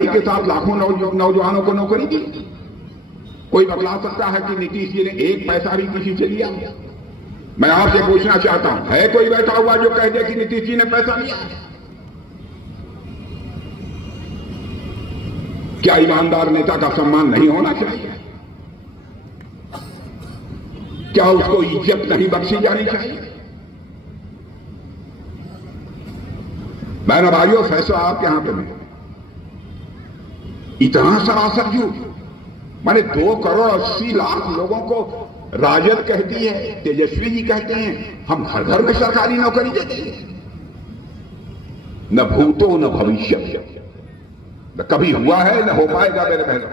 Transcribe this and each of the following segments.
के साथ लाखों नौजवानों को नौकरी दी। कोई बतला सकता है कि नीतीश जी ने एक पैसा भी किसी से लिया? मैं आपसे पूछना चाहता हूं, है कोई बैठा हुआ जो कह दे कि नीतीश जी ने पैसा लिया? क्या ईमानदार नेता का सम्मान नहीं होना चाहिए? क्या उसको इज्जत नहीं बख्शी जानी चाहिए? बहनों भाइयों, फैसला आपके हाथ में। इतना सरासर झूठ, माने 2,80,00,000 लोगों को राजद कहती है, तेजस्वी जी कहते हैं हम घर घर में सरकारी नौकरी दे देंगे। न भूतो न भविष्य, न कभी हुआ है न हो पाएगा। मेरे बहनों,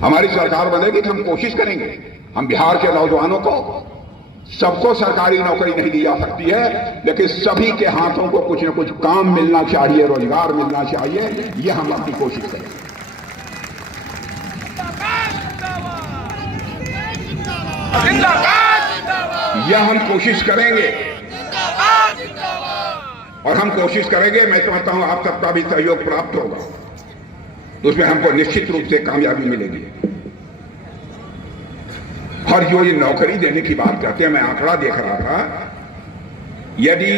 हमारी सरकार बनेगी तो हम कोशिश करेंगे, हम बिहार के नौजवानों को, सबको सरकारी नौकरी नहीं दी जा सकती है, लेकिन सभी के हाथों को कुछ न कुछ काम मिलना चाहिए, रोजगार मिलना चाहिए। यह हम अपनी कोशिश करेंगे। यह हम कोशिश करेंगे और हम कोशिश करेंगे। मैं समझता हूं आप सबका भी सहयोग प्राप्त होगा, तो उसमें हमको निश्चित रूप से कामयाबी मिलेगी। और जो ये नौकरी देने की बात करते हैं, मैं आंकड़ा देख रहा था, यदि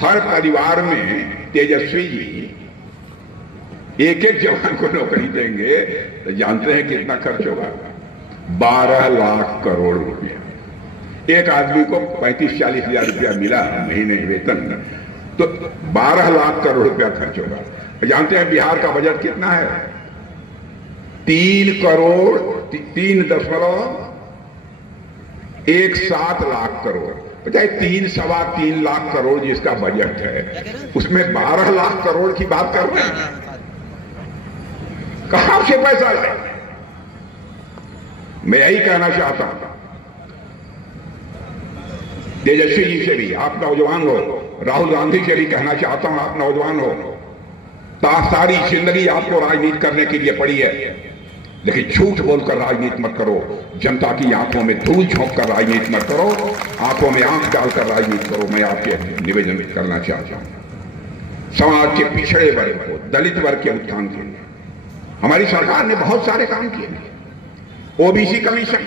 हर परिवार में तेजस्वी जी एक एक जवान को नौकरी देंगे तो जानते हैं कितना खर्च होगा? 12 लाख करोड़ रुपया। एक आदमी को 35-40 हजार रुपया मिला महीने वेतन, तो 12 लाख करोड़ रुपया खर्च होगा। जानते हैं बिहार का बजट कितना है? 3,17 लाख करोड़। बताइए, 3-3.25 लाख करोड़ जिसका बजट है, उसमें 12 लाख करोड़ की बात कर रहे हैं। कहां से पैसा लाए? मैं यही कहना चाहता हूं तेजस्वी जी से भी, आप नौजवान हो, राहुल गांधी से भी कहना चाहता हूं, आप नौजवान हो, सारी जिंदगी आपको राजनीति करने के लिए पड़ी है, लेकिन झूठ बोलकर राजनीति मत करो। जनता की आंखों में धूल झोंक कर राजनीति मत करो, आंखों में आंख डालकर राजनीति करो। मैं आपके निवेदन करना चाहता हूं, समाज के पिछड़े वर्ग को, दलित वर्ग के उत्थान के लिए हमारी सरकार ने बहुत सारे काम किए। ओबीसी कमीशन,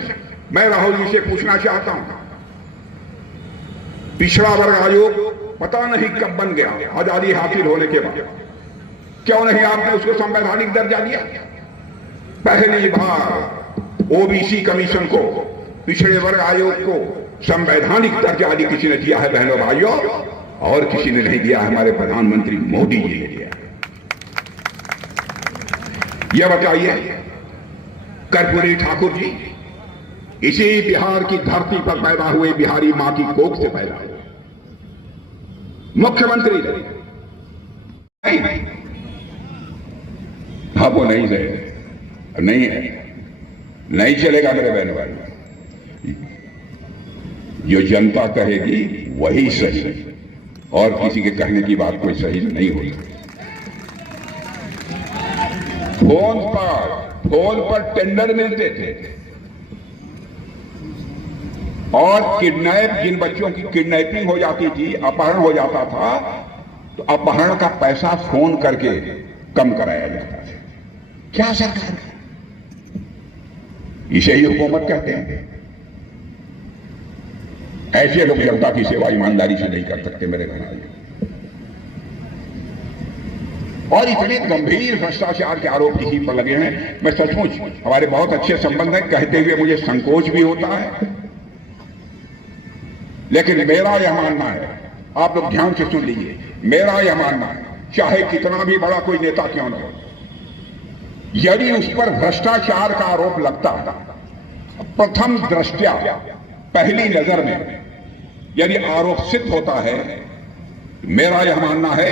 मैं राहुल जी से पूछना चाहता हूं, पिछड़ा वर्ग आयोग पता नहीं कब बन गया, आजादी हासिल होने के बाद, क्यों नहीं आपने उसको संवैधानिक दर्जा दिया? पहली बार ओबीसी कमीशन को, पिछड़े वर्ग आयोग को संवैधानिक दर्जा यदि किसी ने दिया है बहनों भाइयों, और किसी ने नहीं दिया, हमारे प्रधानमंत्री मोदी जी ने दिया। यह बताइए, कर्पूरी ठाकुर जी इसी बिहार की धरती पर पैदा हुए, बिहारी मां की कोख से पैदा हुए मुख्यमंत्री नहीं, हाँ वो नहीं रहे, नहीं है, नहीं चलेगा मेरे बहन भाई। जो जनता कहेगी वही सही, और किसी के कहने की बात कोई सही नहीं होगी। फोन पर टेंडर मिलते थे, और किडनैप, जिन बच्चों की किडनैपिंग हो जाती थी, अपहरण हो जाता था, तो अपहरण का पैसा फोन करके कम कराया जाता था। क्या सरकार है? इसे ही हुकूमत कहते हैं। ऐसे लोग जनता की सेवा ईमानदारी से नहीं कर सकते मेरे भाई। और इतने गंभीर भ्रष्टाचार के आरोप किसी पर लगे हैं। मैं सचमुच, हमारे बहुत अच्छे संबंध हैं, कहते हुए मुझे संकोच भी होता है, लेकिन मेरा यह मानना है, आप लोग ध्यान से सुन लीजिए, मेरा यह मानना है, चाहे कितना भी बड़ा कोई नेता क्यों न हो, यदि उस पर भ्रष्टाचार का आरोप लगता है, प्रथम दृष्टया, पहली नजर में यदि आरोप सिद्ध होता है, मेरा यह मानना है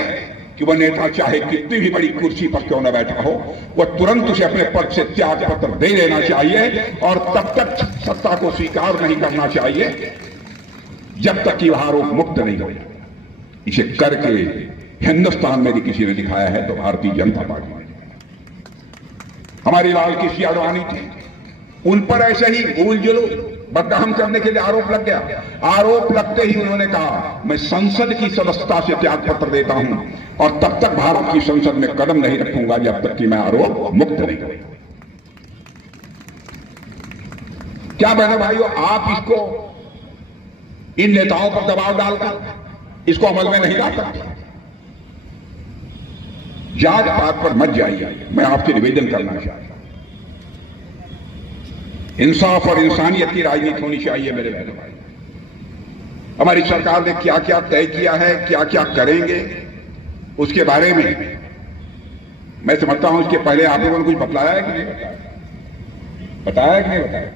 कि वह नेता चाहे कितनी भी बड़ी कुर्सी पर क्यों न बैठा हो, वह तुरंत उसे अपने पद से त्याग पत्र दे लेना चाहिए, और तब तक सत्ता को स्वीकार नहीं करना चाहिए जब तक कि वह आरोप मुक्त नहीं हो जाए। इसे करके हिंदुस्तान में भी किसी ने दिखाया है तो भारतीय जनता पार्टी ने। हमारी लाल कृष्ण आडवाणी थी, उन पर ऐसे ही भूल जुलूम बदनाम करने के लिए आरोप लग गया। आरोप लगते ही उन्होंने कहा मैं संसद की सदस्यता से त्याग पत्र देता हूं और तब तक भारत की संसद में कदम नहीं रखूंगा जब तक कि मैं आरोप मुक्त नहीं करूं। क्या बहनों भाइयों, आप इसको इन नेताओं पर दबाव डालकर इसको अमल में नहीं ला सकते। जात पात पर मत जाइए, मैं आपसे निवेदन करना चाहता हूं। इंसाफ और इंसानियत की राजनीति होनी चाहिए मेरे बहनों भाई। हमारी सरकार ने क्या क्या तय किया है, क्या क्या करेंगे, उसके बारे में मैं समझता हूं इसके पहले आप लोगों ने कुछ बतलाया है कि नहीं बताया? बताया कि नहीं बताया?